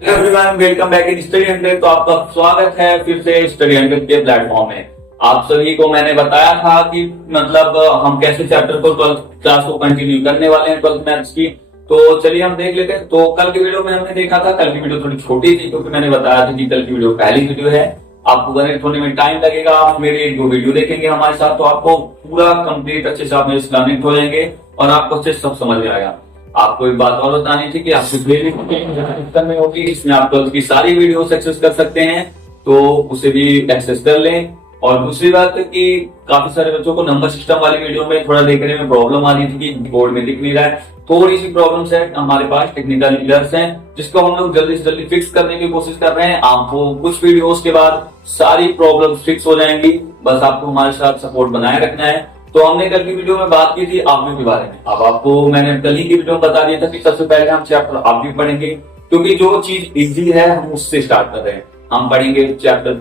Everyone welcome back in study hundred. तो आपका स्वागत है फिर से स्टडी हंड्रेड के प्लेटफॉर्म में। आप सभी को मैंने बताया था कि मतलब हम कैसे चैप्टर को 12th क्लास को कंटिन्यू करने वाले हैं 12th मैथ्स की। तो चलिए हम देख लेते हैं। तो कल की वीडियो में हमने देखा था, कल की वीडियो थोड़ी छोटी थी क्योंकि मैंने बताया था कि कल की वीडियो पहली वीडियो है, आपको कनेक्ट होने में टाइम लगेगा। आप मेरी एक दो वीडियो देखेंगे हमारे साथ तो आपको पूरा कंप्लीट अच्छे से आप मेरे से कनेक्ट हो जाएंगे और आपको अच्छे से सब समझ में आएगा। आपको एक बात और बतानी थी कि आपकी प्लेलिस्ट में होगी, इसमें आप 12th की सारी वीडियो एक्सेस कर सकते हैं, तो उसे भी एक्सेस कर लें। और दूसरी बात है कि काफी सारे बच्चों को नंबर सिस्टम वाली वीडियो में थोड़ा देखने में प्रॉब्लम आ रही थी कि बोर्ड में दिख नहीं रहा है, थोड़ी सी प्रॉब्लम्स है। हमारे पास टेक्निकल लीडर्स हैं जिसको हम लोग जल्दी से जल्दी फिक्स करने की कोशिश कर रहे हैं। आपको कुछ वीडियोस के बाद सारी प्रॉब्लम फिक्स हो जाएंगी, बस आपको हमारे साथ सपोर्ट बनाए रखना है। तो हमने कल की वीडियो में बात की थी आव्यूह के बारे में। अब आपको मैंने कल ही की वीडियो में बता दिया था कि सबसे पहले हम चैप्टर आव्यूह पढ़ेंगे, क्योंकि जो चीज इजी है हम उससे स्टार्ट कर रहे हैं। हम पढ़ेंगे चैप्टर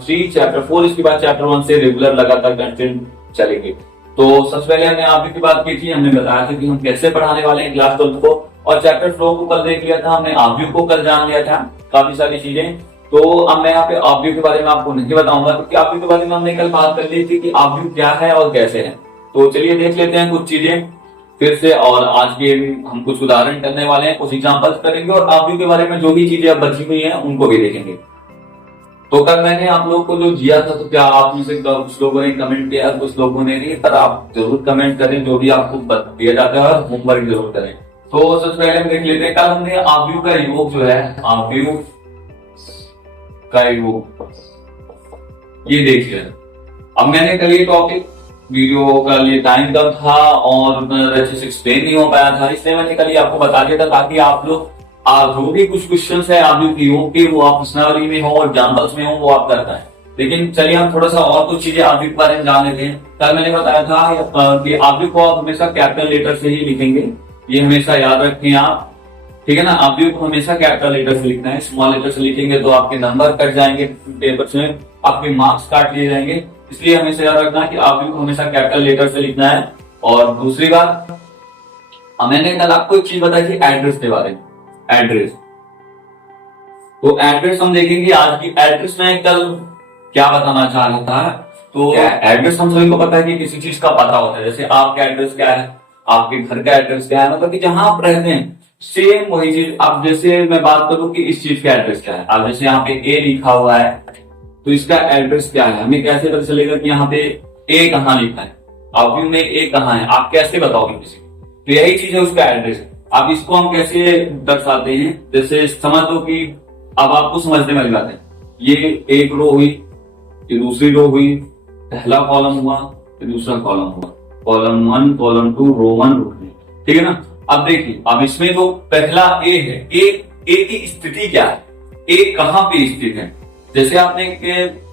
3, चैप्टर 4, इसके बाद चैप्टर 1 से रेगुलर लगातार कंटेंट चलेंगे। तो सबसे पहले हमने आव्यूह की बात की थी, हमने बताया था कि हम कैसे पढ़ाने वाले हैं क्लास 12 को, और चैप्टर फ्लो को कल देख लिया था हमने, आव्यूह को कल जान लिया था काफी सारी चीजें। तो अब मैं यहाँ पे आव्यूह के बारे में आपको नहीं बताऊंगा क्योंकि आव्यूह के बारे में हमने कल बात कर ली थी कि आव्यूह क्या है और कैसे है। तो चलिए देख लेते हैं कुछ चीजें फिर से, और आज के हम कुछ उदाहरण करने वाले हैं, कुछ एग्जांपल्स करेंगे और आव्यूह के बारे में जो भी चीजें अब बची हुई हैं उनको भी देखेंगे। तो कल मैंने आप लोगों को जो दिया था, तो क्या आप में से कुछ लोगों ने कमेंट किया, कुछ लोगों ने नहीं, पर आप जरूर कमेंट करें जो भी आपको दिया जाता है, होमवर्क जरूर करें। तो सबसे पहले हम देख लेते हैं, कल हमने आव्यूह का योग जो है, आव्यूह का योग ये देख लिया। अब मैंने कल ये टॉपिक वीडियो का लिए टाइम कम था और अच्छे से एक्सप्लेन नहीं हो पाया था, इसलिए मैंने कल आपको बता दिया था ताकि आप लोग जो भी कुछ क्वेश्चंस है आव्यूह के योग के, वो आप प्रश्नावली में हो और एग्जाम्पल्स में हो, वो आप कर पाए। लेकिन चलिए हम थोड़ा सा और कुछ चीजें आव्यूह के बारे में जान लेते हैं। कल मैंने बताया था कि आव्यूह को आप हमेशा कैपिटल लेटर से ही लिखेंगे, ये हमेशा याद रखें आप, ठीक है ना। आव्यूह को हमेशा कैपिटल लेटर से लिखना है, स्मॉल लेटर से लिखेंगे तो आपके नंबर कट जाएंगे पेपर में, आपके मार्क्स काट लिए जाएंगे, इसलिए हमेशा याद रखना कि आव्यूह को हमेशा कैपिटल लेटर से लिखना है। और दूसरी बात, मैंने कल आपको एक चीज बताई थी एड्रेस के बारे में, एड्रेस। तो एड्रेस हम देखेंगे आज की। एड्रेस में कल क्या बताना चाह रहा था, तो एड्रेस हम सभी को पता है कि किसी चीज का पता होता है, जैसे आपका एड्रेस क्या है, आपके घर का एड्रेस क्या है, मतलब कि जहां आप रहते हैं सेम वही चीज। अब जैसे मैं बात करूं कि इस चीज का एड्रेस क्या है, अब जैसे यहाँ पे ए लिखा हुआ है तो इसका एड्रेस क्या है, हमें कैसे पता चलेगा कि यहाँ पे ए कहाँ लिखा है, आव्यूह में ए कहाँ है, आप कैसे बताओगे किसी को। तो यही चीज है उसका एड्रेस। अब इसको हम कैसे दर्शाते हैं, जैसे समझ लो कि अब आपको समझने वाली बात है, ये एक रो हुई, ये दूसरी रो हुई, पहला कॉलम हुआ, ये दूसरा कॉलम हुआ, कॉलम 1, कॉलम 2, रो 1, रो 2, ठीक है ना। अब देखिए, अब इसमें जो पहला ए है, ए की स्थिति क्या है, ए कहाँ पे स्थित है। जैसे आपने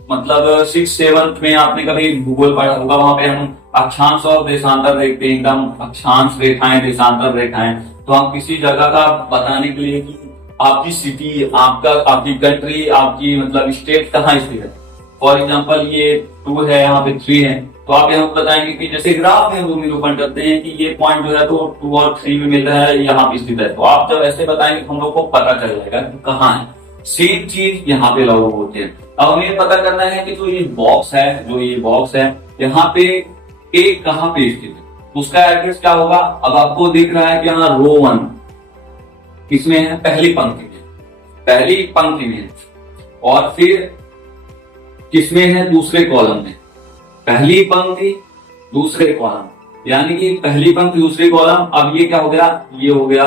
मतलब 6th 7th में आपने कभी भूगोल पढ़ा होगा, वहां पे हम अक्षांश और देशांतर देखते हैं, एकदम अक्षांश रेखाएं, देशांतर रेखाएं। तो हम किसी जगह का बताने के लिए कि आपकी सिटी, आपकी कंट्री, आपकी मतलब स्टेट कहाँ स्थित है। फॉर एग्जाम्पल ये 2 है, यहाँ पे 3 है, तो आप यहाँ बताएंगे कि जैसे ग्राफ में हम लोग निरूपण करते हैं कि ये पॉइंट जो है तो 2 और 3 में मिल रहा है, यहाँ पे स्थित है। तो आप जब ऐसे बताएंगे हम लोग को पता चल जाएगा कि कहाँ है। सेम चीज यहाँ पे लागू होती है। अब हमें पता करना है कि जो ये बॉक्स है, यहाँ पे ए कहाँ पे स्थित है, उसका एड्रेस क्या होगा। अब आपको दिख रहा है कि यहाँ रो 1 किसमें है, पहली पंक्ति में है, और फिर किसमें है, दूसरे कॉलम में। पहली पंक्ति दूसरे कॉलम, यानी कि पहली पंक्ति दूसरे कॉलम। अब ये क्या हो गया, ये हो गया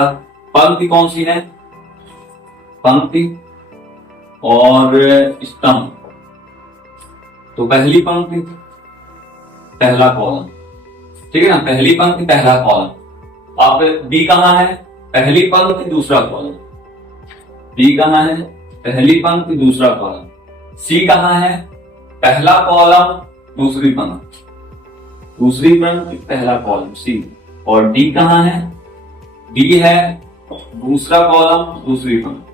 पंक्ति कौन सी है, पंक्ति और स्तंभ। तो पहली पंक्ति पहला कॉलम, ठीक है ना, पहली पंक्ति पहला कॉलम। अब बी कहाँ है, पहली पंक्ति दूसरा कॉलम, बी कहाँ है, पहली पंक्ति दूसरा कॉलम। सी कहाँ है, पहला कॉलम दूसरी पंक्ति पहला कॉलम सी। और डी कहाँ है, डी है दूसरा कॉलम दूसरी पंक्ति,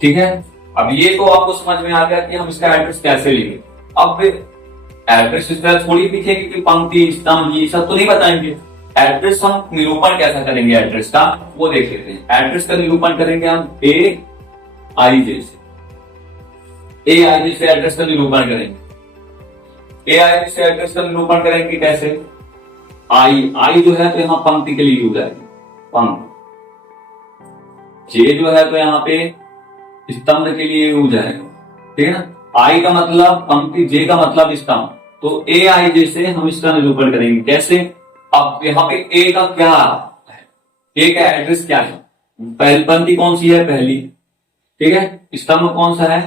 ठीक है। अब ये तो आपको समझ में आ गया कि हम इसका एड्रेस कैसे लेंगे। अब एड्रेस इस तरह थोड़ी लिखेंगे कि पंक्ति, स्तंभ, ये सब तो नहीं बताएंगे, एड्रेस हम निरूपण कैसा करेंगे एड्रेस का, वो देख लेते हैं। एड्रेस का निरूपण करेंगे हम ए आई जे से, ए आई जे से एड्रेस का निरूपण करेंगे। ए आई जे से एड्रेस का निरूपण करेंगे कैसे, आई, आई जो है तो यहाँ पंक्ति के लिए यूज आएगी, पंक्ति। जे जो है तो यहाँ पे स्तंभ के लिए यूज आएगा, ठीक है ना। आई का मतलब पंक्ति, जे का मतलब स्तंभ, तो ए आई जे से हम इसका निरूपण करेंगे कैसे। अब यहाँ पे ए का क्या है, ए का एड्रेस क्या है, पहली पंक्ति कौन सी है, पहली, ठीक है। स्तंभ कौन सा है,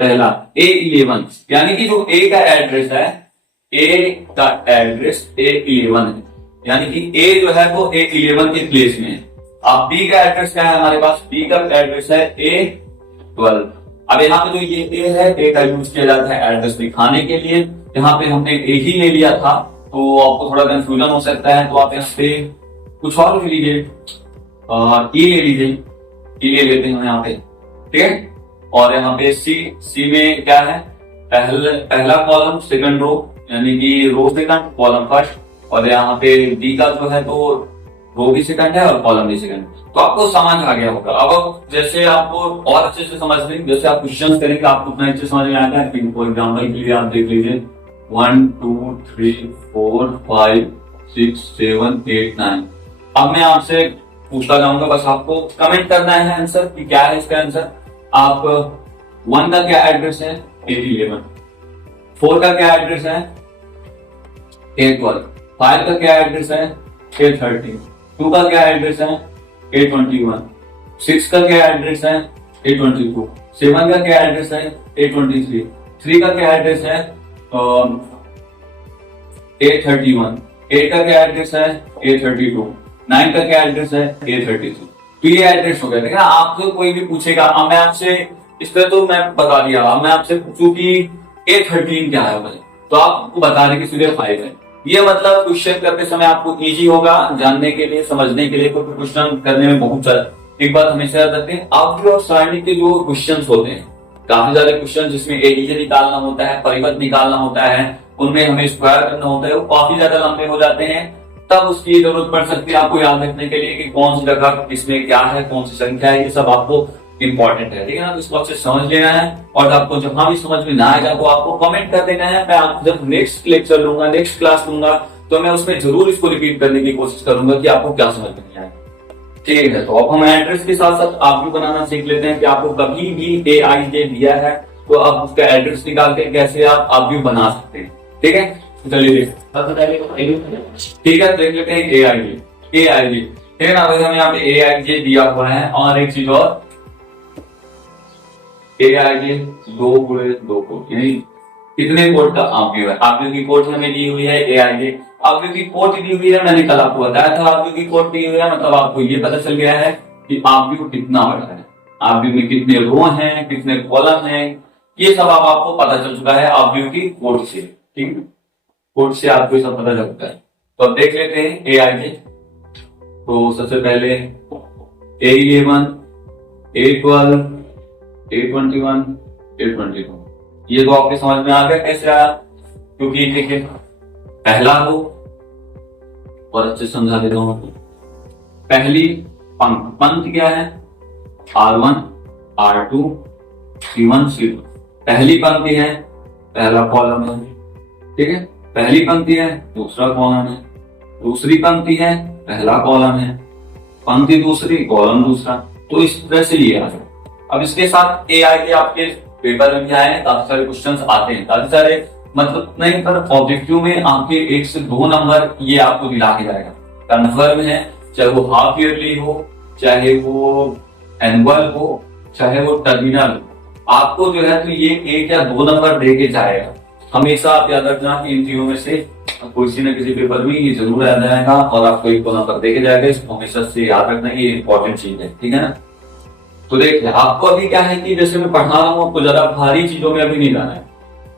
पहला, A11, यानी कि जो ए का एड्रेस है, ए का एड्रेस A11 है, यानी कि ए जो है वो A11 के प्लेस में है। अब बी का एड्रेस क्या है हमारे पास, बी का एड्रेस है A12। अब यहाँ पे जो ये ए है, ए का यूज किया जाता है एड्रेस दिखाने के लिए। यहाँ पे हमने ए ही ले लिया था तो आपको थोड़ा कंफ्यूजन हो सकता है, तो आप यहाँ पे कुछ और ले लीजिए, ई ले लीजिए, ई ले लेते हैं यहाँ पे, ठीक है। और यहाँ पे सी में क्या है, पहला कॉलम सेकंड रो, यानी कि रो सेकंड कॉलम फर्स्ट। और यहाँ पे डी का जो है तो रो भी सेकंड है और कॉलम भी सेकंड। तो आपको समझ आ गया होगा। अब जैसे आपको और अच्छे से समझ लेंगे, जैसे आप क्वेश्चन करेंगे आपको उतना अच्छे समझ में आता है। फॉर एग्जाम्पल के लिए आप देख लीजिए 1 2 3 4 5 6 7 8 9। अब मैं आपसे पूछता जाऊंगा, बस आपको कमेंट करना है आंसर कि क्या है इसका आंसर। आप 1 का क्या एड्रेस है, 811। 4 का क्या एड्रेस है, 812। 5 का क्या एड्रेस है, 813। 2 का क्या एड्रेस है, 821। 6 का क्या एड्रेस है, 822। 7 का क्या एड्रेस है, 823। 3 का क्या एड्रेस है, 831। 8 का क्या एड्रेस है, 832। 9 का क्या एड्रेस है, 833। तो ये एड्रेस हो गया, ठीक है। आपसे कोई भी पूछेगा, अब मैं आपसे इस तरह तो मैं बता दिया, अब मैं आपसे पूछूं कि 813 क्या है, तो आपको बता दें कि सीधे 5 है। ये मतलब क्वेश्चन करते समय आपको इजी होगा जानने के लिए, समझने के लिए, क्योंकि क्वेश्चन करने में बहुत सारा एक बात हमेशा याद रखते हैं, आपके और सारणी के जो क्वेश्चन होते हैं, काफी सारे क्वेश्चन जिसमें एडीजे निकालना होता है, परिवर्त निकालना होता है, उनमें हमें स्क्वायर करना होता है, वो काफी ज्यादा लंबे हो जाते हैं। तब उसकी जरूरत पड़ सकती है आपको याद रखने के लिए कि कौन सी जगह किसमें क्या है, कौन सी संख्या है, ये सब आपको इंपॉर्टेंट है, ठीक है ना। इसको अच्छे समझ लेना है, और आपको जहां भी समझ में ना आएगा तो आपको कमेंट कर देना है। मैं आप जब नेक्स्ट लेक्चर लूंगा, नेक्स्ट क्लास लूंगा, तो मैं उसमें जरूर इसको रिपीट करने की कोशिश करूंगा कि आपको क्या समझ में आए, ठीक है। तो अब हम एड्रेस के साथ साथ आप भी बनाना सीख लेते हैं कि आपको कभी भी ए आई जे दिया है तो आप उसका एड्रेस निकाल के कैसे आप भी बना सकते हैं, ठीक है। चलिए ठीक है, देख लेते हैं ए आई जे, ए आई जे, ठीक है ना। अभी हमें यहाँ पे ए आई जे दिया हुआ है, और एक चीज और, ए आई जे 2x2 कोट, यानी कितने कोट का आव्यूह है। आव्यूह की कोट हमें दी हुई है ए आई जे, आव्यूह की कोट दी हुई है, मैंने कल आपको बताया था आव्यूह की कोट दी हुई है, मतलब आपको ये पता चल गया है कि आव्यूह कितना बड़ा है, आव्यूह में कितने रो हैं, कितने कॉलम हैं, ये सब अब आपको पता चल चुका है आव्यूह की कोट से, ठीक है। कोट से आपको ये सब पता चल चुका है। तो अब देख लेते हैं ए आई जे। तो सबसे पहले A11, A12, A21, A22, ये तो आपके समझ में आ गया कैसे आया, क्योंकि देखिए पहला रो, और अच्छे समझा देता हूं, पहली पंक्ति क्या है, R1, R2, C1, C2। पहली पंक्ति है, पहला कॉलम है, ठीक है। पहली पंक्ति है, दूसरा कॉलम है, दूसरी पंक्ति है, पहला कॉलम है, पंक्ति दूसरी, कॉलम दूसरा। तो इस तरह से ये आ जाए। अब इसके साथ ए आई के आपके पेपर में क्या है, काफी सारे क्वेश्चंस आते हैं, काफी सारे, मतलब नहीं पर ऑब्जेक्टिव में आपके 1 से 2 नंबर ये आपको दिला के जाएगा। कन्फर्म है, चाहे वो हाफ ईयरली हो, चाहे वो एनुअल हो, चाहे वो टर्मिनल हो, आपको जो है तो ये 1 या 2 नंबर दे के जाएगा। हमेशा आप याद रखना कि इन चीजों में से किसी न किसी पेपर में ये जरूर आ जाएगा, और आपको 1 2 नंबर दे के जाएगा। इसको हमेशा से याद रखना, ये इंपॉर्टेंट चीज है, ठीक है ना। तो देखिए आपको अभी क्या है कि जैसे मैं पढ़ा रहा हूँ, आपको ज्यादा भारी चीजों में अभी नहीं जाना है,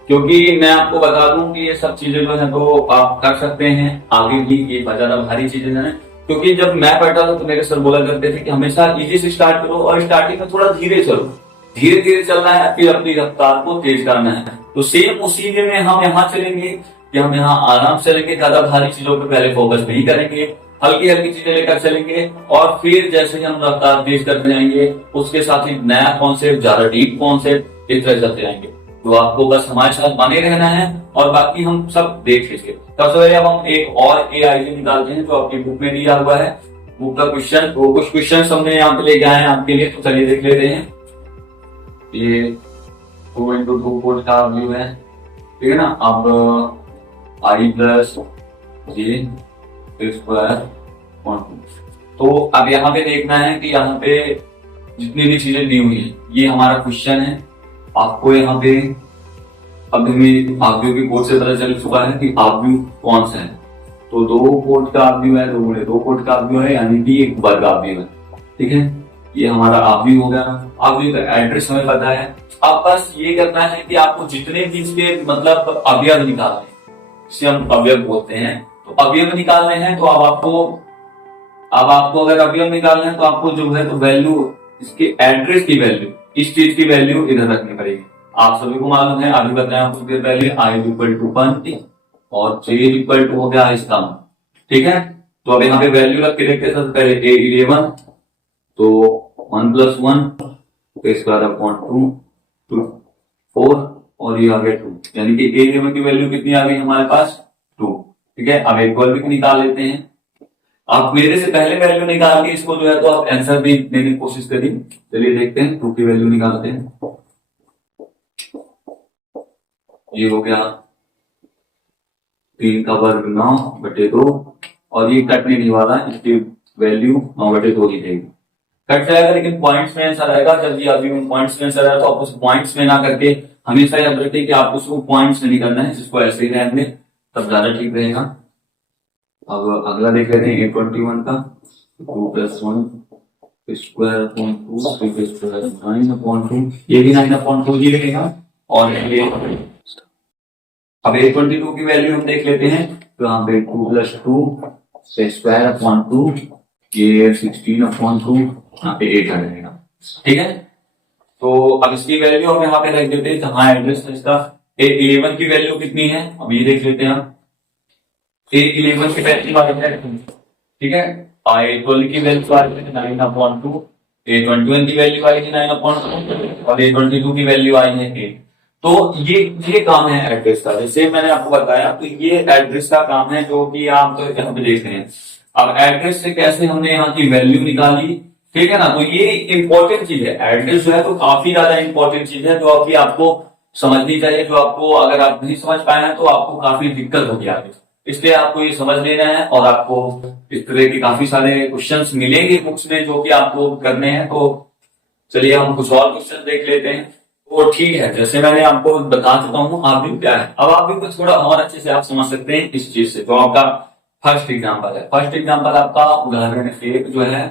क्योंकि मैं आपको बता दूं कि ये सब चीजें जो है तो आप कर सकते हैं आगे भी, ये ज्यादा भारी चीजें हैं। क्योंकि जब मैं पढ़ता था तो मेरे सर बोला करते थे कि हमेशा इजी से स्टार्ट करो, और स्टार्टिंग में थोड़ा धीरे चलो, धीरे धीरे चलना है, फिर अपनी रफ्तार को तेज करना है। तो सेम उसी वे में हम यहाँ चलेंगे कि हम यहाँ आराम से चलेंगे, ज्यादा भारी चीजों पे पहले फोकस नहीं करेंगे, हल्की हल्की चीजें लेकर चलेंगे, और फिर जैसे ही हम रफ्तार तेज करते जाएंगे उसके साथ ही नया कॉन्सेप्ट, ज्यादा डीप कॉन्सेप्ट इस तरह चलते जाएंगे। तो आपको बस हमारे साथ बने रहना है और बाकी हम सब देख लीजिए। सबसे पहले अब हम एक और AIG निकालते हैं जो आपकी बुक में दिया हुआ है। बुक का क्वेश्चन, वो कुछ क्वेश्चन हमने यहाँ पे लेके आए हैं आपके लिए, तो चलिए देख लेते हैं। ये 2x2 कोड का व्यू है, ठीक है ना। अब I प्लस J स्क्वायर, तो अब यहाँ पे देखना है कि यहाँ पे जितनी भी चीजें दी हुई है ये हमारा क्वेश्चन है। आपको यहाँ पे अब हमें आव्यूह की कोड से पता चल चुका है कि आव्यूह कौन सा है। तो 2 कोड का आव्यूह है, 2 कोड का आव्यूह है, यानी कि एक वर्ग आव्यूह है, ठीक है। ये हमारा आव्यूह हो गया। आव्यूह का एड्रेस हमें पता है। अब बस ये करना है कि आपको जितने भी इसके मतलब अवयव निकालने हैं, जिसे हम अवयव बोलते हैं, तो अवयव निकालने हैं। तो अब आपको अगर अवयव निकालने हैं तो आपको जो है तो वैल्यू, इसके एड्रेस की वैल्यू, इस चीज की वैल्यू इधर रखनी पड़ेगी। आप सभी को मालूम है, अभी बताया कुछ देर पहले, I=1 और J= हो गया इसका, ठीक है। तो अब यहाँ पे वैल्यू रख के देखते हैं। सबसे पहले A11, तो 1 + 1 तो स्क्वायर अपॉन 2 4 और ये आ गया 2, यानी कि A11 की वैल्यू कितनी आ गई हमारे पास 2, ठीक है। अब एक और भी निकाल लेते हैं। आप मेरे से पहले वैल्यू निकाल के इसको जो है तो आप आंसर भी देने की कोशिश करिए। चलिए देखते हैं, 2 की वैल्यू निकालते हैं। ये हो गया 3 का वर्ग 9/2, और ये कटने नहीं वाला, इसकी वैल्यू 9/2 ही देगी। कट जाएगा लेकिन पॉइंट्स में आंसर आएगा। जब ये अभी पॉइंट्स में आंसर आया तो आप उस पॉइंट्स में ना करके हमेशा याद रखिए कि आपको उसको पॉइंट्स में नहीं करना है, जिसको ऐसे ही रहने दें, तब ज्यादा ठीक रहेगा। अब अगला देख लेते हैं A21 का, 2 + 1 स्क्वायर अपॉन 2 स्क्वायर 9/2, ये भी 9/2 ही रहेगा। और ये अब A22 की वैल्यू हम देख लेते हैं। तो यहाँ पे 2 + 2 स्क्वायर अपॉन 2, ये 16/2, यहाँ पे 8 आ जाएगा, ठीक है। तो अब इसकी वैल्यू हम यहाँ पे रख देते हैं जहां एड्रेस है इसका। A11 की वैल्यू कितनी है अब ये देख लेते हैं हम। A11 की वैल्यू आ जाए, ठीक है। A12 की वैल्यू आ जाए 9/2, A21 की वैल्यू आएगी 9/2 और A22 की वैल्यू आई है 8। तो ये काम है एड्रेस का, जैसे मैंने आपको बताया। तो ये एड्रेस का काम है जो कि आप तो यहाँ पे देख रहे हैं। अब एड्रेस से कैसे हमने यहाँ की वैल्यू निकाली, ठीक है ना। तो ये इंपॉर्टेंट चीज है, एड्रेस जो है तो काफी ज्यादा इंपॉर्टेंट चीज है, जो अभी आपको समझनी चाहिए। जो आपको अगर आप नहीं समझ पाए हैं तो आपको काफी दिक्कत होगी आगे, इसलिए आपको ये समझ लेना है। और आपको इस तरह के काफी सारे क्वेश्चंस मिलेंगे बुक्स में जो कि आपको करने हैं। तो चलिए हम कुछ और क्वेश्चन देख लेते हैं। तो ठीक है, जैसे मैंने आपको बता चुका हूँ आप भी क्या है। अब आप भी कुछ थोड़ा और अच्छे से आप समझ सकते हैं इस चीज से। तो आपका फर्स्ट एग्जाम्पल है। फर्स्ट एग्जाम्पल आपका उदाहरण 1 जो है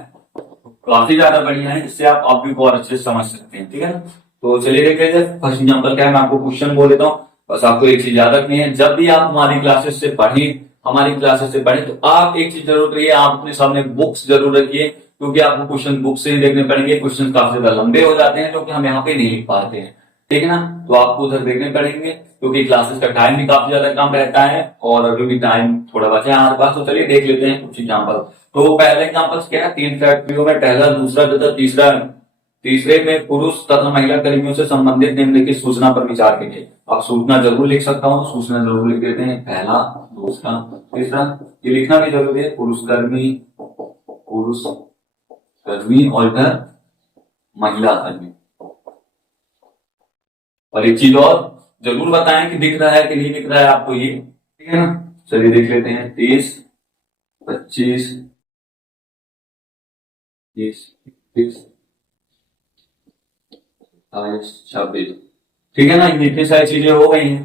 काफी ज्यादा बढ़िया है, जिससे आप भी और अच्छे से समझ सकते हैं, ठीक है। तो चलिए देख लेते हैं फर्स्ट एग्जाम्पल क्या है। मैं आपको क्वेश्चन बोल देता हूँ, बस आपको एक चीज याद रखनी है। जब भी आप हमारी क्लासेस से पढ़ें तो आप एक चीज जरूर करिए, आप अपने सामने बुक्स जरूर रखिए, क्योंकि आपको क्वेश्चन बुक से ही देखने पड़ेंगे। क्वेश्चन काफी ज्यादा लंबे हो जाते हैं जो कि हम यहाँ पे नहीं लिख पाते हैं, ठीक है ना। तो आपको उधर देखने पड़ेंगे क्योंकि क्लासेस का टाइम भी काफी ज्यादा कम रहता है और अभी भी टाइम थोड़ा बचा है हमारे पास। तो चलिए देख लेते हैं कुछ एग्जाम्पल। तो पहले एग्जाम्पल क्या है, 3 फैक्ट्रियों में पहला, दूसरा तथा तीसरे में पुरुष तथा महिला कर्मियों से संबंधित निम्नलिखित सूचना पर विचार कीजिए। आप सूचना जरूर लिख सकता हूँ, सूचना जरूर लिख देते हैं। पहला, दूसरा, तीसरा, ये लिखना भी जरूरी है। पुरुष कर्मी और इधर महिला कर्मी। और एक चीज और जरूर बताएं कि दिख रहा है कि नहीं दिख रहा है आपको ये, ठीक है ना। चलिए देख लेते हैं 30, 25, 30, 31, 26, ठीक है ना। इतनी सारी चीजें हो गई हैं।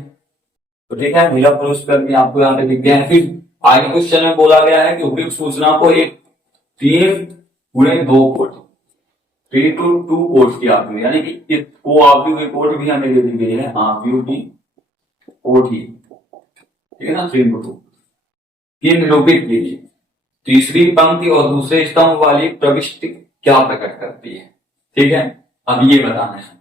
तो ठीक है, महिला पुरुष कर्मी आपको यहाँ पे दिख गया है। फिर आगे क्वेश्चन में बोला गया है कि उपयुक्त सूचना को एक 3x2 कोट, 3 to 2 कोट की आव्यूह, यानी कि वो आव्यूह की कोट भी हमें दे दी गई है, आव्यूह की कोट ही, ठीक है ना। 3 to 2 ये निरूपित कीजिए। तीसरी पंक्ति और दूसरे स्तंभ वाली प्रविष्टि क्या प्रकट करती है, ठीक है। अब ये बताना है।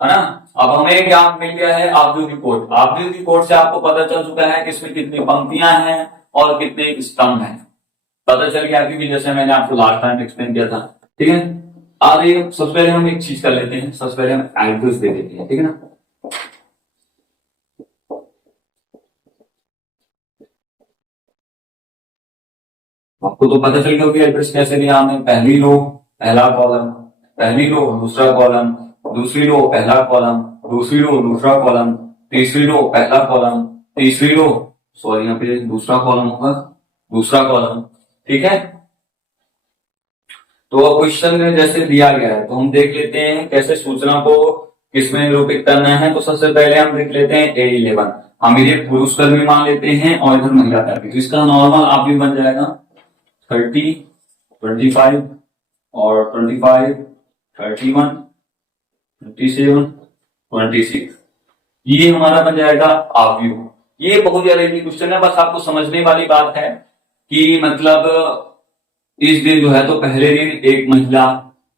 है ना। अब हमें क्या मिल गया है, ऑब्ज्यूव रिपोर्ट। ऑब्ज्यूव रिपोर्ट से आपको पता चल चुका है कि इसमें कितनी पंक्तियां हैं और कितने स्तंभ हैं, पता चल गया, क्योंकि जैसे मैंने आपको लास्ट टाइम एक्सप्लेन किया था। ठीक है, आगे सबसे पहले हम एक चीज कर लेते हैं, सबसे पहले हम एड्रेस दे देते हैं, ठीक है ना। आपको तो पता चल गया कि एड्रेस कैसे दिया हमने, पहली रो पहला कॉलम, पहली रो दूसरा कॉलम, दूसरी रो पहला कॉलम, दूसरी रो दूसरा कॉलम, तीसरी रो पहला कॉलम, तीसरी रो, सॉरी यहाँ पे दूसरा कॉलम होगा, दूसरा कॉलम। ठीक है, तो क्वेश्चन में जैसे दिया गया है तो हम देख लेते हैं कैसे सूचना को किसमें निरूपित करना है। तो सबसे पहले हम देख लेते हैं A11, हम ये पुरुष कर्मी मान लेते हैं और इधर महिला कर्मी, तो इसका नॉर्मल आप भी बन जाएगा 30, 25 और 25, 31, 27, 26, ये हमारा बन जाएगा आव्यूह। ये बहुत ज्यादा इजी क्वेश्चन है, बस आपको समझने वाली बात है कि मतलब इस दिन जो है तो पहले दिन एक महिला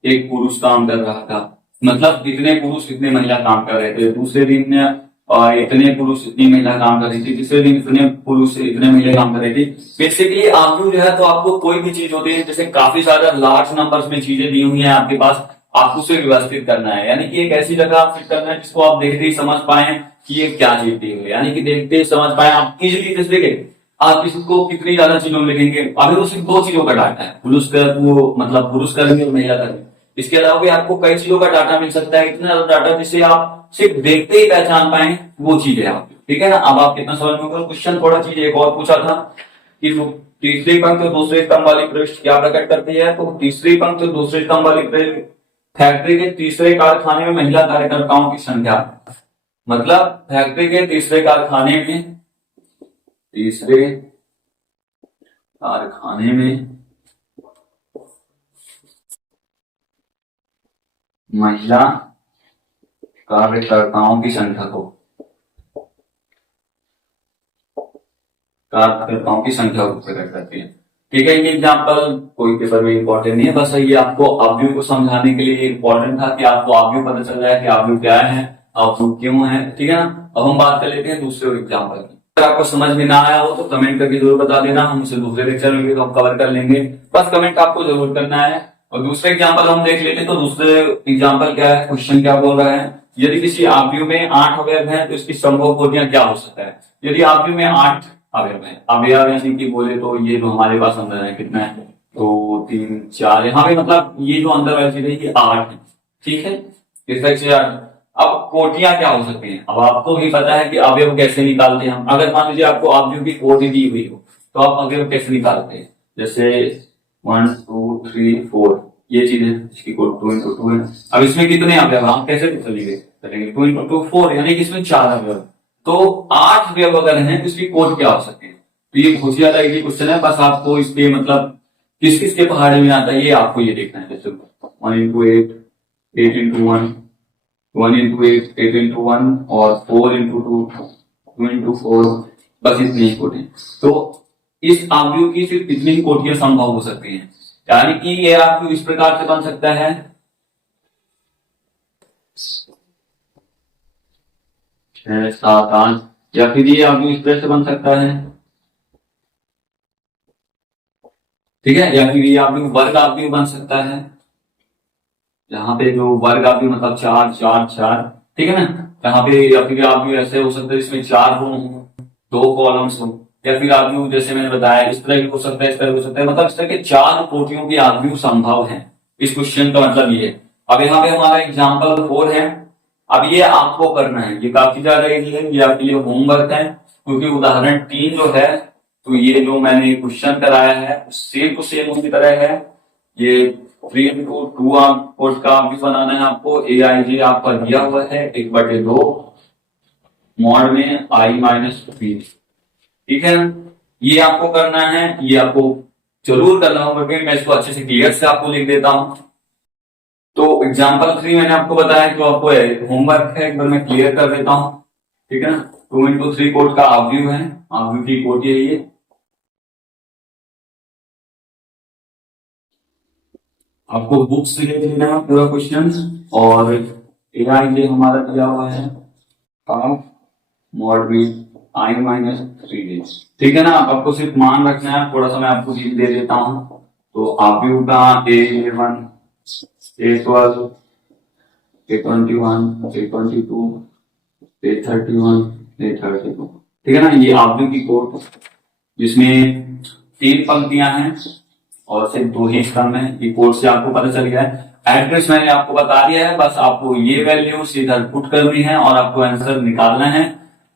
एक पुरुष काम कर रहा था, मतलब इतने पुरुष इतने महिला काम कर रहे थे। दूसरे दिन इतने पुरुष इतनी महिला काम कर रही थी, तीसरे दिन इतने पुरुष इतने महिला काम कर रही थी। बेसिकली आव्यूह जो है तो आपको कोई भी चीज होती है, जैसे काफी सारा लार्ज नंबर्स में चीजें दी हुई है आपके पास, आपको उसे व्यवस्थित करना है, यानी कि एक ऐसी जगह आप फिट करना है जिसको आप देखते ही समझ पाए कि ये क्या चीज दी हुई है, यानी कि देखते ही समझ पाए आप इजिली। जैसे देखें आप इसको कितनी ज्यादा चीजों में लिखेंगे, अभी वो सिर्फ 2 चीजों का डाटा है, पुरुष कर वो मतलब पुरुष कर्मी और महिला कर्मी, इसके अलावा भी आपको कई चीजों का डाटा मिल सकता है, इतना ज्यादा डाटा जिसे आप सिर्फ देखते ही पहचान पाए वो चीज है आपकी। ठीक है ना, अब आप कितना समझ में, क्वेश्चन थोड़ा चीज एक और पूछा था कि तीसरी पंक्ति और दूसरे स्तंभ वाली पृष्ठ क्या प्रकट करती है, तो तीसरी पंक्ति और दूसरे स्तंभ वाली पृष्ठ फैक्ट्री के तीसरे कारखाने में महिला कार्यकर्ताओं की संख्या, मतलब फैक्ट्री के तीसरे कारखाने में, तीसरे कारखाने में महिला कार्यकर्ताओं की संख्या को, कार्यकर्ताओं की संख्या को प्रकट करती है। ठीक है, ये एग्जाम्पल कोई पेपर में इंपॉर्टेंट नहीं है, बस ये आपको आव्यूह को समझाने के लिए इंपॉर्टेंट था कि आपको आव्यूह पता चल रहा है कि आव्यूह क्या है, आव्यूह क्यों है। ठीक है ना, अब हम बात कर लेते हैं दूसरे एग्जाम्पल की। अगर आपको समझ में ना आया हो तो कमेंट करके जरूर बता देना, हम उसे दूसरे लेक्चर में भी हम कवर कर लेंगे, बस कमेंट आपको जरूर करना है। और दूसरे एग्जाम्पल हम देख लेते हैं, तो दूसरे एग्जाम्पल क्या है, क्वेश्चन क्या बोल रहा है, यदि किसी आव्यूह में 8 अवयव है तो इसकी संभव कोटियां क्या हो सकता है। यदि आव्यूह में 8 अवयव है, अवयव यानी कि बोले तो ये जो हमारे पास अंदर है कितना है, 2, 3, 4, यहाँ पे मतलब ये जो अंदर वाली चीज है ये 8 है। ठीक है, इस तरह से 8। अब कोटियां क्या हो सकती हैं, अब आपको भी पता है कि अवयव कैसे निकालते हैं हम। अगर मान लीजिए आपको अवयव की कोटि दी हुई हो तो आप अवयव कैसे निकालते हैं, जैसे 1, 2, 3, 4 ये चीज है, इसकी कोट 2 into 2 है। अब इसमें कितने अवयव हम कैसे चलेंगे, 2 into 2 4, यानी कि इसमें 4 अवयव, तो 8 अवयव अगर हैं तो इसकी कोट क्या हो सकती है। तो ये बहुत ज्यादा इजी क्वेश्चन है, बस आपको इसके मतलब किस किस के पहाड़े में आता है ये आपको ये देखना है। जैसे 1 into 8, 8 into 1, 1 into 8, 8 into 1 और 4 into 2, 2 into 4, बस इतनी ही कोटियां। तो इस आव्यूह की सिर्फ इतनी ही कोटियां संभव हो सकती हैं, यानी कि ये आव्यूह इस प्रकार से बन सकता है 6, 7, 8, या फिर ये आव्यूह इस तरह से बन सकता है, ठीक है, या फिर ये आव्यूह वर्ग आव्यूह बन सकता है, यहाँ पे जो वर्ग आव्यूह मतलब 4, 4, 4, ठीक है ना। यहाँ पे या फिर आव्यूह ऐसे हो सकता है इसमें 4 रो हो, 2 कॉलम्स हो, या फिर आव्यूह जैसे मैंने बताया इस तरह भी हो सकता है, इस तरह हो सकता है, मतलब इस तरह के 4 कोटियों की आव्यूह संभव है। इस क्वेश्चन का मतलब ये है। अब यहाँ पे हमारा एग्जाम्पल 4 है, अब ये आपको करना है, ये काफी ज्यादा इजी है, ये आपके लिए होमवर्क है, क्योंकि उदाहरण 3 जो है तो ये जो मैंने क्वेश्चन कराया है सेम टू सेम उसी तरह है। ये 3 into 2 कोट का भी बनाना है आपको, AIJ आपका दिया हुआ है 1/2 मॉड में I-B, ठीक है ना। ये आपको करना है, ये आपको जरूर करना होगा, फिर मैं इसको अच्छे से क्लियर से आपको लिख देता हूं। तो एग्जाम्पल 3 मैंने आपको बताया कि आपको होमवर्क है, एक बार मैं क्लियर कर देता हूं, ठीक है ना। 2 into 3 कोट का आव्यूह है, आव्यूह की कोट यही है। आपको बुक से देख लेना पूरा क्वेश्चन और ए आई जे हमारा दिया हुआ है half mod b i minus 3j। ठीक है ना, आपको सिर्फ मान रखना है, थोड़ा सा मैं आपको चीज दे देता हूँ। तो आप भी का A11 A12 A21 A22 A31 A32, ठीक है ना। ये आप की कोड जिसमें 3 पंक्तियां हैं और सिर्फ 2 ही स्तंभ है। ये कोड से आपको पता चल गया है। एड्रेस मैंने आपको बता दिया है, बस आपको ये वैल्यू सीधा पुट करनी है और आपको आंसर निकालना है।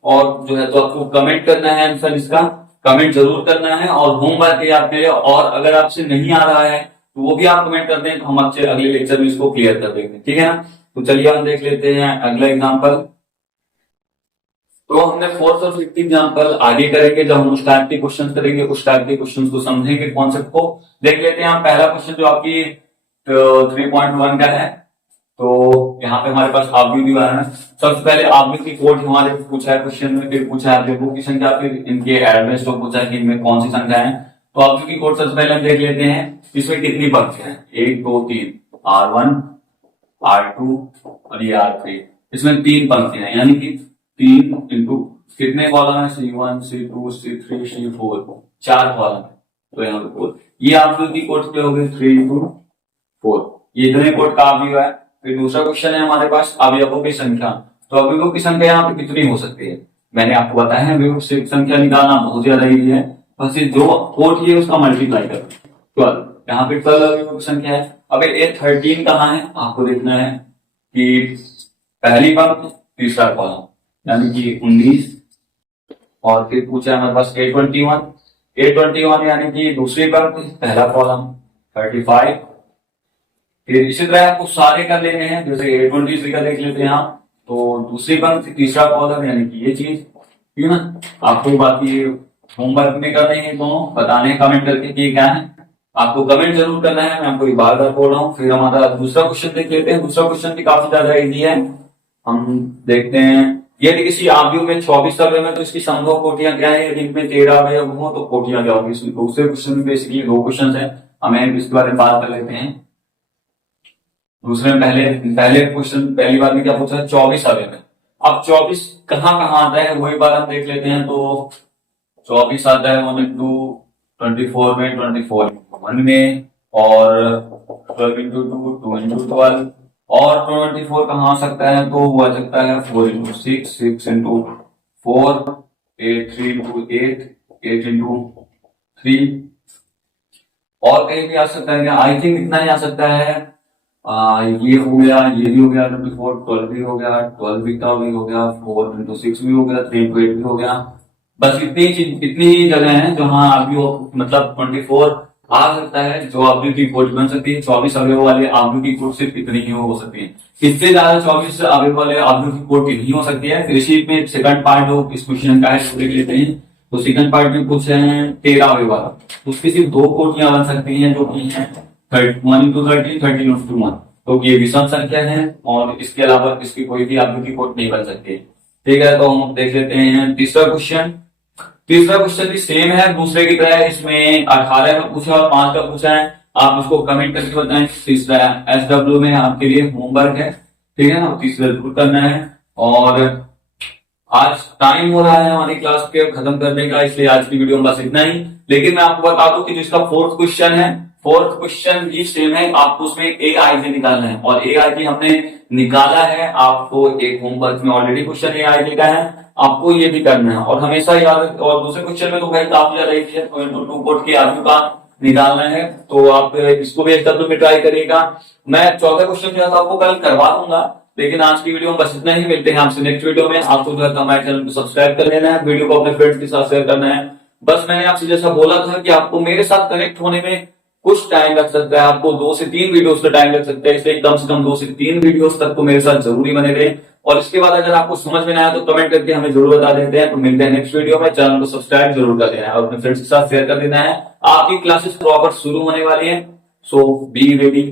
और जो है तो आपको कमेंट करना है, आंसर इसका कमेंट जरूर करना है। और होमवर्क है आपके लिए, और अगर आपसे नहीं आ रहा है तो वो भी आप कमेंट कर दें, तो हम आपसे अगले लेक्चर में इसको क्लियर कर देंगे। ठीक है ना। तो चलिए हम देख लेते हैं अगला एग्जाम्पल। तो हमने 4th और 5th एग्जाम्पल आगे करेंगे, जब हम उस टाइप के क्वेश्चन करेंगे, उस टाइप के क्वेश्चन को समझेंगे, कॉन्सेप्ट को देख लेते हैं। हम पहला क्वेश्चन जो आपकी 3.1 का है, तो यहाँ पे हमारे पास आव्यूह दिया है। सबसे पहले आव्यूह की कोड हमारे पूछा है क्वेश्चन में, फिर पूछा है आव्यूह की संख्या, फिर इनके एड्रेस को पूछा है कि इनमें कौन सी संख्या है। तो आव्यूह की कोड सबसे पहले हम देख लेते हैं, इसमें कितनी पंक्तियां हैं, 1 2 3, R1 R2 और ये R3। इसमें 3 पंक्तियां हैं, यानी कि 3 इंटू कितने कॉलम है, C1 C2 C3 C4, 4 column है। तो यहाँ पे कोड, ये आव्यूह की कोड क्या हो गई, 3 इंटू 4, ये इतने कोड का आव्यूह है। फिर दूसरा क्वेश्चन है हमारे पास अवयवों की संख्या। तो अवयवों की संख्या यहाँ पे कितनी हो सकती है, मैंने आपको बताया है अवयवों की संख्या निकालना बहुत ज्यादा इजी है। बस ये जो कोड है उसका मल्टीप्लाई करो 12, यहाँ पे 12 अवयवों की संख्या है। अब ये 13 कहाँ है, आपको देखना है कि पहली पंक्ति तीसरा कॉलम, यानी कि 19। और फिर पूछा है हमारे पास A21 यानी कि दूसरी पंक्ति पहला कॉलम 35। फिर इसी तरह आपको सारे कर लेने हैं, जैसे A23 का देख लेते हैं यहाँ, तो दूसरी पंक्ति तीसरा कॉलम, यानी कि ये चीज, क्यों ना। आपको बाकी होमवर्क में करने हैं, दोनों बताने हैं कमेंट करके कि क्या है, आपको कमेंट जरूर करना है, मैं आपको बार बार बोल रहा हूँ। फिर हमारा दूसरा क्वेश्चन देख लेते हैं। दूसरा क्वेश्चन भी काफी ज्यादा इजी है, हम देखते हैं। यदि किसी आव्यूह में 24 अवयव है तो इसकी संभव कोटियां क्या है, यदि इनमें 13 अवयव हो तो कोटियां क्या होगी। इसमें दूसरे क्वेश्चन में बेसिकली 2 क्वेश्चन है, हमें इसके बारे में बात कर लेते हैं। दूसरे में पहले क्वेश्चन पहली बार में क्या पूछा है, 24 अवयव है। अब 24 कहाँ कहाँ आता है वही बार हम देख लेते हैं। तो 24 आता है 1 इंटू 24 में, 24 1 में, और 12 इंटू 2 2 इंटू 12, और 24 कहाँ आ सकता है, तो वो आ सकता है 4 इंटू 6 6 इंटू 4 8 3 इंटू 8 8 इंटू 3, और कहीं भी आ सकता है क्या, आई थिंक इतना ही आ सकता है। ये हो गया, ये भी हो गया 24, 12 भी हो गया, 12 भी हो गया, 4 इंटू 6 भी हो गया, 3 इंटू 8 भी हो गया। बस इतनी ही जगह है जहां आव्यूह मतलब 24 आ सकता है, जो आव्यूह की कोड बन सकती है। 24 अवयव वाले आव्यूह की कोड सिर्फ इतनी ही हो सकती है, इससे ज्यादा 24 अवयव वाले आव्यूह की कोड नहीं हो सकती है। फिर इसी में सेकंड पार्ट ऑफ इस क्वेश्चन का है, देख लेते हैं। तो सेकंड पार्ट में पूछ रहे हैं 13 अवयव वाला, उसकी सिर्फ 2 कोटियां बन सकती हैं, जो कि है 1 इंटू 13 13 इंटू 1। तो ये विषम संख्या है, और इसके अलावा इसकी कोई भी आव्यूह की कोड नहीं बन सकती। ठीक है, तो हम देख लेते हैं तीसरा क्वेश्चन। तीसरा क्वेश्चन भी सेम है दूसरे की तरह, इसमें 18 का पूछा और 5 का पूछा है। आप उसको कमेंट करके बताएं। तीसरा SW में आपके लिए होमवर्क है, ठीक है ना, तीसरा जरूर करना है। और आज टाइम हो रहा है हमारी क्लास के खत्म करने का, इसलिए आज की वीडियो में बस इतना ही। लेकिन मैं आपको बता दूं कि जिसका 4th क्वेश्चन है, 4th क्वेश्चन भी सेम है, आपको उसमें AIJ निकालना है, और AIJ हमने निकाला है। आपको एक होमवर्क में ऑलरेडी क्वेश्चन AIJ का है, आपको ये भी करना है, और हमेशा याद। और दूसरे क्वेश्चन में तो भाई काफी ज्यादा इजी है, 2 कोड के आव्यूह का निकालना है, तो आप इसको भी SW में ट्राई करिएगा। मैं 14 क्वेश्चन जो है आपको कल करवा दूंगा, लेकिन आज की वीडियो में बस इतना ही। मिलते हैं आपसे नेक्स्ट वीडियो में। आपको जो है हमारे चैनल को सब्सक्राइब कर लेना है, वीडियो को अपने फ्रेंड्स के साथ शेयर करना है। बस मैंने आपसे जैसा बोला था कि आपको मेरे साथ कनेक्ट होने में कुछ टाइम लग सकता है, आपको 2 से 3 वीडियोस का टाइम लग सकता है, इसलिए कम से कम 2 से 3 वीडियोस तक तो मेरे साथ जरूरी बने रहे। और इसके बाद अगर आपको समझ में ना आया तो कमेंट करके हमें जरूर बता देते हैं। तो मिलते हैं नेक्स्ट वीडियो में। चैनल को सब्सक्राइब जरूर कर देना है और अपने फ्रेंड्स के साथ शेयर कर देना है। आपकी क्लासेस प्रॉपर शुरू होने वाली है, सो बी रेडी।